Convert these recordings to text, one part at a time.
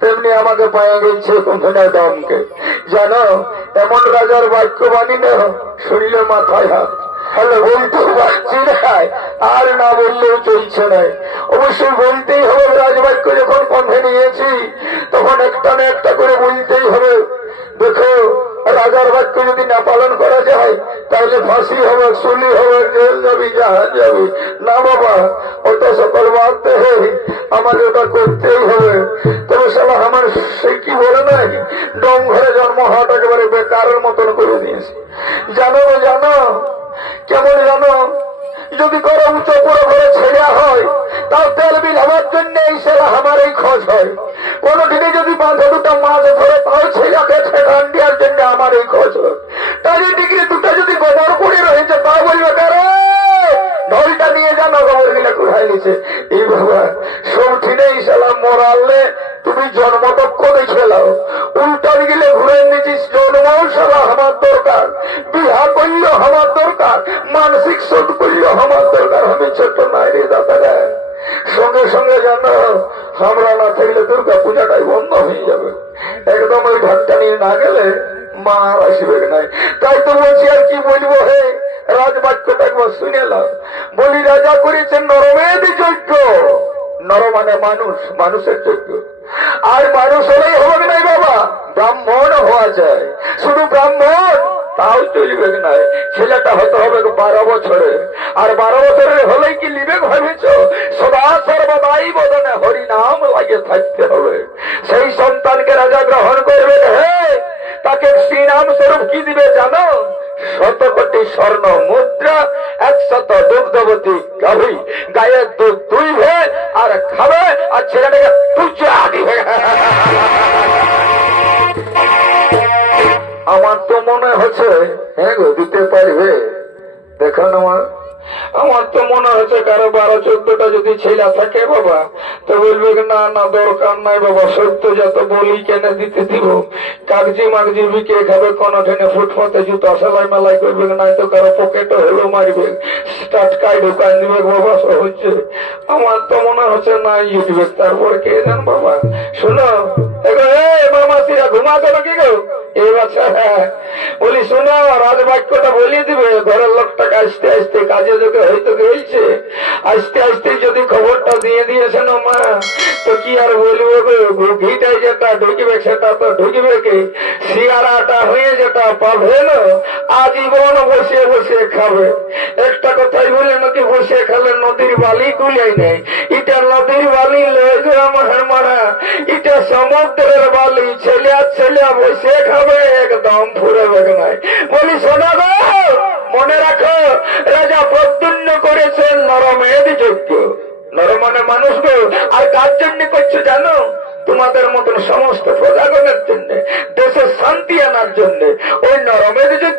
তেমনি আমাকে পায়ে গেছে দমকে। জানো, এমন রাজার বাক্য বাণী না, শুনলে মাথায় হাত। হ্যালো বলতে পারছি না, আর না বললেও চলছে না। অবশ্যই বলতেই হবে, রাজবাক্য যখন কণ্ঠে নিয়েছি, তখন একটা না একটা করে বলতেই হবে। দেখো রাজার বাক্য যদি না পালন করা যায়, তাহলে ফাঁসি হবে, চুলি হবে, জেল যাবি জাহাজ যাবি। না বাবা, ওটা সকল মারতে হে আমাকে ওটা করতেই হবে। তবে সালা আমার সে কি বলে নাই? ডম ঘরে জন্ম হওয়াটা একেবারে বেকারের মতন করে দিয়েছে। জানো জানো। কেমন জানো? যদি কোনো উঁচু পুরো করে ছেড়া হয় তাও তেল বিল হওয়ার জন্য এই সেরা আমার খোঁজ হয়। কোনো দিনে যদি বাঁধে দুটা মাছ ধরে তাও ছেলেকে ঠেকান দেওয়ার জন্য আমার এই খোঁজ হয়। তাই ডিগ্রি দুটো যদি গোবর পড়ে রয়েছে তা বলবে কারও ঢলটা নিয়ে যান গোবর গিলা কোথায় নিছে এই বাবা সব ঠিনে সালাম মরালে তুমি জন্মদক্ষ দেখে লাও উল্টার গিলে ঘুরে নিছিস জন্মও সালা আমার দরকার। বিহা করলেও আমার দরকার। মানসিক শোধ করলেও আমার দরকার। আমি ছোট্ট নাই রে দাদারা। সঙ্গে সঙ্গে জানো, আমরা না থাকলে দুর্গা পূজাটাই বন্ধ হয়ে যাবে। একদম ওই ঘণ্টা নিয়ে না গেলে মা আর আসবে নাই তাই তো বলছি, আর কি বলব হে? রাজবাক্যটা একবার শুনে লাও বলি, রাজা করেছেন নরমেদ যজ্ঞ। নর মানে মানুষ, মানুষের যোগ্য। আর মানুষ হলেই হবে নাই বাবা? ব্রাহ্মণ হওয়া যায়। শুধু ব্রাহ্মণ, তাও চলবে নাই? ছেলেটা হতে হবে বারো বছরে। আর বারো বছরের হলেই কি লিবে ভেবেছ? সদা সর্বদাই বদনে হরিনাম লাগে থাকতে হবে। সেই সন্তানকে রাজা গ্রহণ করবে হে তাকে শ্রীনাম স্বরূপ কি দিবে জানো? শত কোটি স্বর্ণ মুদ্রা, একশত দুগ্ধবতী গাভী। দেখুন আমার আমার তো মনে হচ্ছে কারও বারো চোদ্দটা যদি ছেলে থাকে বাবা, তো বলবে না না, দরকার নাই বাবা, সত্য যত বলি কেন দিতে দিব। কাগজি মাগজি বিকে খাবে, কোন ঠেনে ফুটফাতে জুতো, সেলাই মেলাই করবে নাই তো কারও পকেটে হলো মারবে। স্টার্ট কাই ঢুকান দিবে বাবা হচ্ছে। আমার তো মনে হচ্ছে না, ইউটিউবে তারপর কে জান বাবা। শোনো, এগো এ মামাসিরা ঘুমাতে নাকি গো? এই বাচ্চা হ্যাঁ বলি, শোনো, রাজবাক্যটা বলিয়ে দিবে, ঘরের লোকটাকে আস্তে আস্তে কাজে যোগে হয়তো গেছে আস্তে আস্তে যদি খবরটা দিয়ে দিয়েছেন মা তো কি আর বলব গো? যেটা ঢুকবে, সেটা তো ঢুকবে কি? শিয়ারাটা হয়ে যেটা পাবে আজীবন বসে বসে খাবে। একটা কথাই বলে নাকি বসে খেলে নদীর বালি গুলাই নেই এটা নদীর বালি মারা। এটা সমুদ্রের বালি ছেলে আর ছেলে বসে খাবে, একদম ফুরে বেগ বলি, শোনা গো, মনে রাখো, রাজা প্রদ্যুন্ন করেছেন নরমেদ যজ্ঞ। নরমনে মানুষ গো আর কার জন্য করছ জানো? তোমাদের মতন সমস্ত প্রজাগণের জন্য, দেশের শান্তি আনার জন্য, ওই নরমের যদি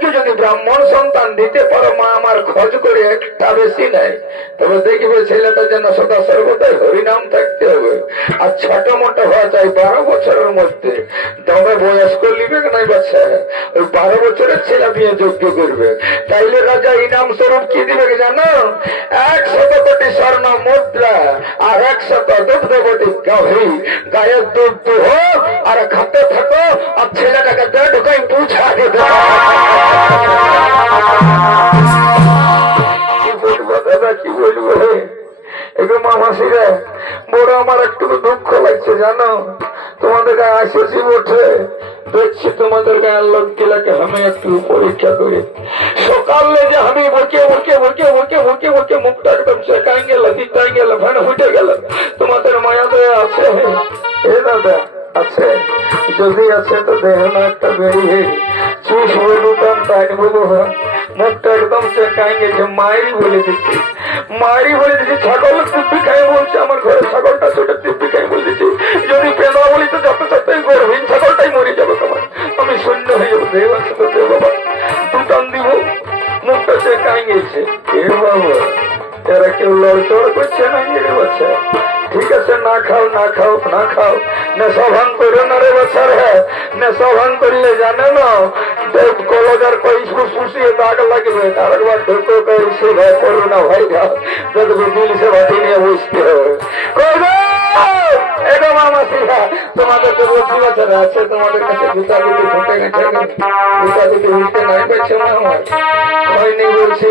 সন্তান দিতে পারো, মা আমার খোঁজ করে একটা বেশি নাই তবে দেখবে ছেলেটা যেন সদা সর্বদাই হরিনাম থাকতে হবে। আর ছোট মোটো হওয়া চাই বারো বছরের মধ্যে। দমে বয়স্ক লিবে নাই বাচ্চা। ওই বারো বছরের ছেলে বিয়ে যোগ্য করবে। তাইলে রাজা ইনাম স্বরূপ কি দিবে জানো? একশত কোটি স্বর্ণ মুদ্রা আর একশত দুগ্ধবতী গাভী। গায়ের দুধ দুহ আর খাতে থাকো, আর ছেলেটাকে দেড় ঢুকাই পুছা দিতে এগুলো মামাসিরা বড় আমার একটু দুঃখ লাগছে, জানো? তোমাদের গায়ে আসেছি বটে দেখছি তোমাদের গায়ের লোক গিলাকে আমি একটু পরীক্ষা করি। সকালে যে আমি বকে বকে বকে বকে বকে বকে মুখটা একদম শেখাই গেল, দিতাই গেল, ভেন ফুটে গেল। তোমাদের মায়া দয়া আছে? এ দাদা, আছে। যদি আছে তো দেহ না একটা বেরিয়ে। চুপ বলুতাম তাই বলব হ্যাঁ। মুখটা একদম শেখাই গেছে মায়েরই বলে দিচ্ছি। মায়েরই বলে দিচ্ছি ছাগল দিব্যি খাই বলছে, আমার ঘরে ছাগলটা ছোট দিব্যি খাই বলে দিচ্ছি যদি পেনা বলি তো যত যতই গর্ভীন ছাগলটাই মরে যাবে তোমার। আমি শূন্য হয়ে যাব, দেব আছে তো দেব বাবা দুটান দিব, মুখটা সে কাঙিয়েছে এ বাবা, এরা কেউ লড়চড় করছে না এর বাচ্চা। ঠিক আছে না খাও না খাও না খাও নেশা ভাঙ করো না রে বাচ্চার হ্যাঁ নেশা ভাঙ করলে জানে না দেব কলজার কই ফুসফুসিয়ে দাগ লাগবে আরেকবার ঢুকো কই সে ভাই করো না ভাই দেখবে দিল সে ভাটি নিয়ে বুঝতে হবে কই গো এটা মামাসিরা তোমাদের তো বলছি বাচ্চারা আছে তোমাদের কাছে জুতা দুটি ঘুটে গেছে জুতা দুটি উঠতে নাই পাচ্ছে মা আমার হয়নি বলছি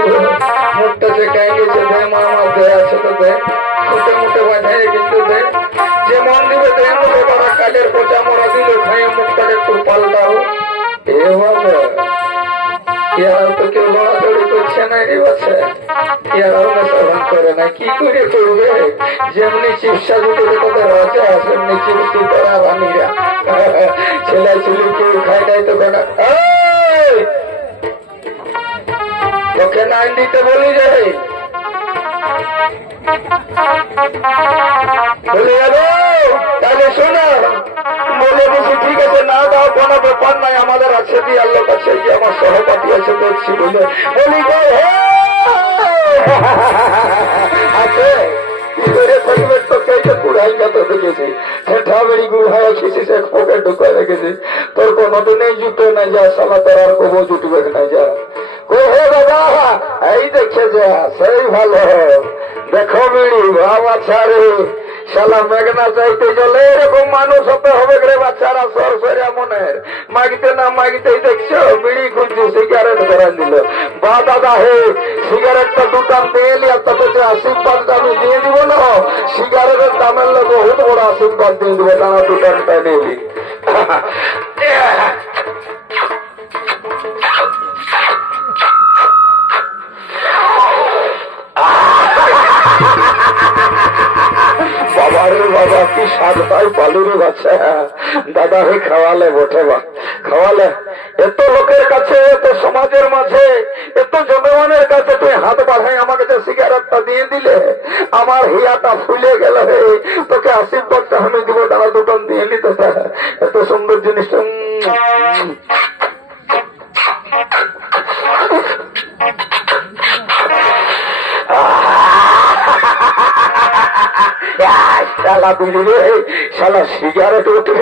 মুখটা যে কাই গেছে দে মা আমার দে আছে তো দে খুঁটে মুটে বাঁধাই কিন্তু যে মন দিবে দে বাবা কালের পচা মরা দিল খাই মুখটাকে একটু পাল্টাও। এ যেমনি চিপসা জুটে তোদের সেমনি চিপসি তারা ছেলে ছেলে কেউ খায় নাই তো নাইন দিতে বলি যাই বলে গেল তাহলে শোনো, বলে বসি ঠিক আছে, না দাও, কোনো ব্যাপার নাই, আমাদের আছে আল্লাহ কাছে আমার সহপাঠী আছে দেখছি বলে। বলি, গো আছে কি করে পরিবেশ তো কে যে না তোর কোনো জুটো না যা সালা তোর আর কবো জুটবে না যা। এই দেখে যা, সেই ভালো দেখো বিড়ি, বাবা ছাড়ে। শালা মেঘনা চাইতে গেলে এরকম মানুষ হতে হবে রে বাচ্চারা, সর সরিয়া মনের মাগিতে না মাগিতেই দেখছ, বিড়ি খুঁজছি সিগারেট ধরান দিল। বা দাদা হে সিগারেটটা দোকান দিয়ে আর তাতে যে আশীর্বাদটা আমি দিয়ে দিব না। সিগারেটের দামের লোক বহুত বড় আশীর্বাদ দিয়ে দিবে টানা দোকানটা নিয়ে বাচ্চা দাদা হয়ে খাওয়ালে, বটে বা। খাওয়ালে, এত লোকের কাছে, এত সমাজের মাঝে, এত জনগণের কাছে তুই হাত বাড়াই, আমাকে যে সিগারেটটা দিয়ে দিলে, আমার হিয়াটা ফুলে গেল হে। তোকে আশীর্বাদটা আমি দিব, দাদা দোকান দিয়ে নি তো এত সুন্দর জিনিসটা শালা বিড়ি তো তো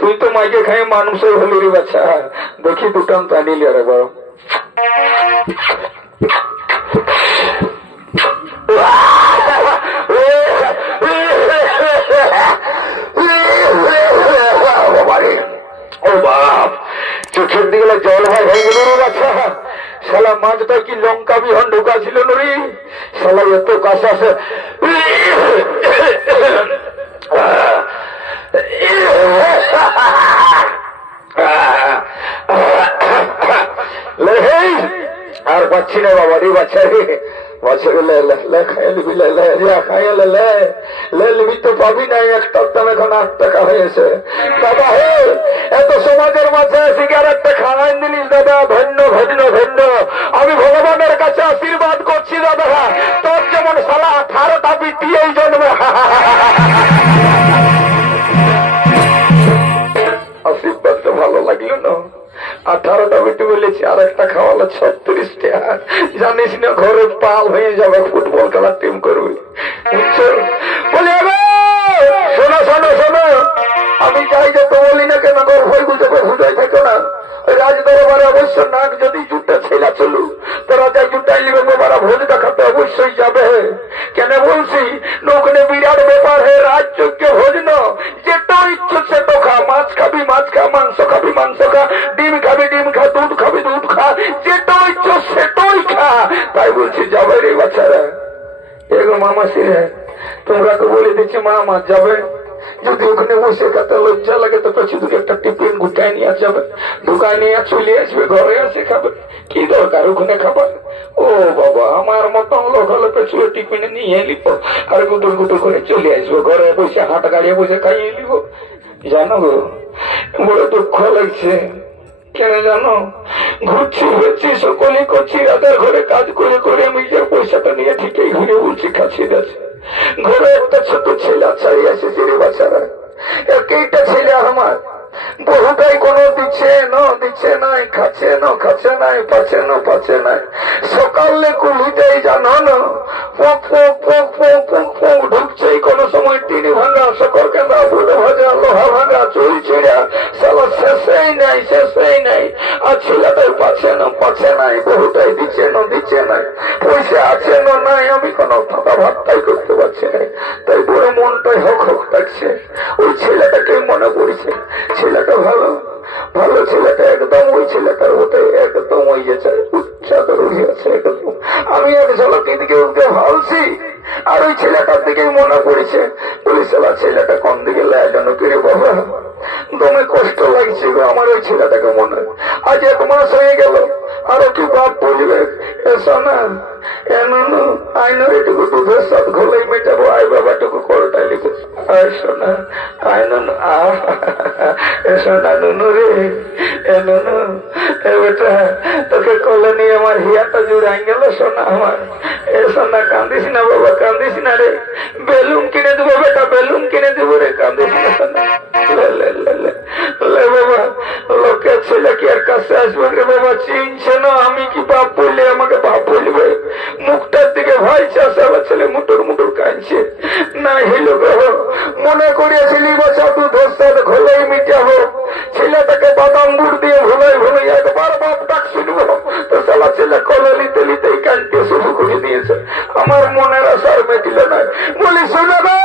তুই তো মাইকে খাই মানুষের হলি রে বাচ্চা দেখি দুটান টানিলি রে বাবা বাবারে, ও বাপ মাছটা কি লঙ্কা বিহন ঢোকা ছিল নুরি শালা এত কাছে লেহেই পাচ্ছি না বাবা রে বাচ্চা রে বাচ্চা লে লে লে খাই লিবি লে লে, রিয়া খাই লে লে লে লিবি তো পাবি আমি ভগবানের কাছে আশীর্বাদ করছি, দাদা। তোর যেমন সালা আঠারোটা বিটি এই জন্মে। আশীর্বাদটা ভালো লাগল না। আঠারোটা বেটি বলেছি আর একটা খাওয়ালো ছত্রিশ টাকা জানিস না ঘরে পাল হয়ে যাবে ফুটবল খেলার টিম করবে। বুঝছ? বলে "এগো, শোনো শোনো শোনো। আমি যাই তো বলি না কেন গর্ভই গুজবে ভুজাই থাকো না রাজ দরবারে অবশ্য নাক যদি জুটটা ছেলা চলু তোরা যাই জুটাই লিবে বাবারা ভোজ দেখাতে অবশ্যই যাবে। কেন বলছি নৌকনে বিরাট ব্যাপার হে রাজযোগ্য দিচ্ছি মামা যাবে। যদি ওখানে বসে খেতে লজ্জা লাগে, তো পেছু দুটো একটা টিফিন গুটায় নিয়ে যাবে। দোকানে নিয়ে চলে আসবে, ঘরে এসে খাবে। কি দরকার ওখানে খাবার? ও বাবা, আমার মতন লোক হলে পেছনে টিফিনে নিয়ে এলিব আর গুটুর গুটুর করে চলে আসব। ঘরে বসে হাট গাড়িয়ে বসে খাইয়ে নিব। জানো গো, বড় দুঃখ লাগছে। কেন জানো, ঘুরছি ঘুরছি সকলে করছি, রাতের ঘরে কাজ করে করে নিজের পয়সাটা নিয়ে ঠিকই ঘুরে বলছি খাচ্ছি যাচ্ছে ঘরে একটা ছোট ছেলে ছাড়িয়ে এসেছে বাচ্চারা। একইটা ছেলে আমার। কোনো দিচ্ছে নাই, খাচ্ছে ন, খাচ্ছে নাই, পাচ্ছে ন, পাচ্ছে নাই। সকালে কুলিটাই জানো না পোক কোনো সময় টিনি ভাঙা সকর কেন্দা ফুটে ভাজা, লোহা ভাঙা, চুল ছিঁড়া, সালা শেষেই নাই শেষেই নাই। আর ছেলেটাই পাচ্ছে না, পাচ্ছে নাই বহুটাই দিচ্ছে না, দিচ্ছে নাই। পয়সা আছে না নাই, আমি কোনো ফাঁকা ভাতটাই করতে পারছি না। তাই বড় মনটাই হক হক লাগছে। ওই ছেলেটাকে মনে পড়ছে। ছেলেটা ভালো? ভালো ছেলেটা একদম ওই ছেলেটার মতো একদম ওই যে হয়ে আছে একদম। আমি এক ঝলক এদিকে উঠতে ভাবছি, আর ওই ছেলেটার দিকেই মনে পড়েছে পুলিশ ছেলেটা কোন দিকে লাগানো কিরে বাবা? দমে কষ্ট লাগছে গো আমার ওই ছেলেটাকে মনে। আজ এক মাস হয়ে গেল, আরও কি বাপ মেটাবো আই তোকে আমার হিয়াটা গেল সোনা আমার। এ সোনা, কান্দিস না বাবা, কান্দিস না রে। বেলুন কিনে দেবো বেটা, বেলুন কিনে দেবো রে, কান্দিস না কেন আমি কি বাপ বললে, আমাকে বাপ বলবে? মুখটার দিকে ভাই চাষে আমার ছেলে মুটুর মুটুর কাঁদছে। না হেলো গো, মনে করিয়াছিলি বছর দু ধর্ষার ঘোলাই মিটে হোক ছেলেটাকে বাদাম গুড় দিয়ে ভোলাই ভোলাই একবার বাপ ডাক শুনব। তো সালা ছেলে কলিতে লিতেই কাঁদতে শুরু করে দিয়েছে। আমার মনের আশার মেটিল না। বলি, শুনে না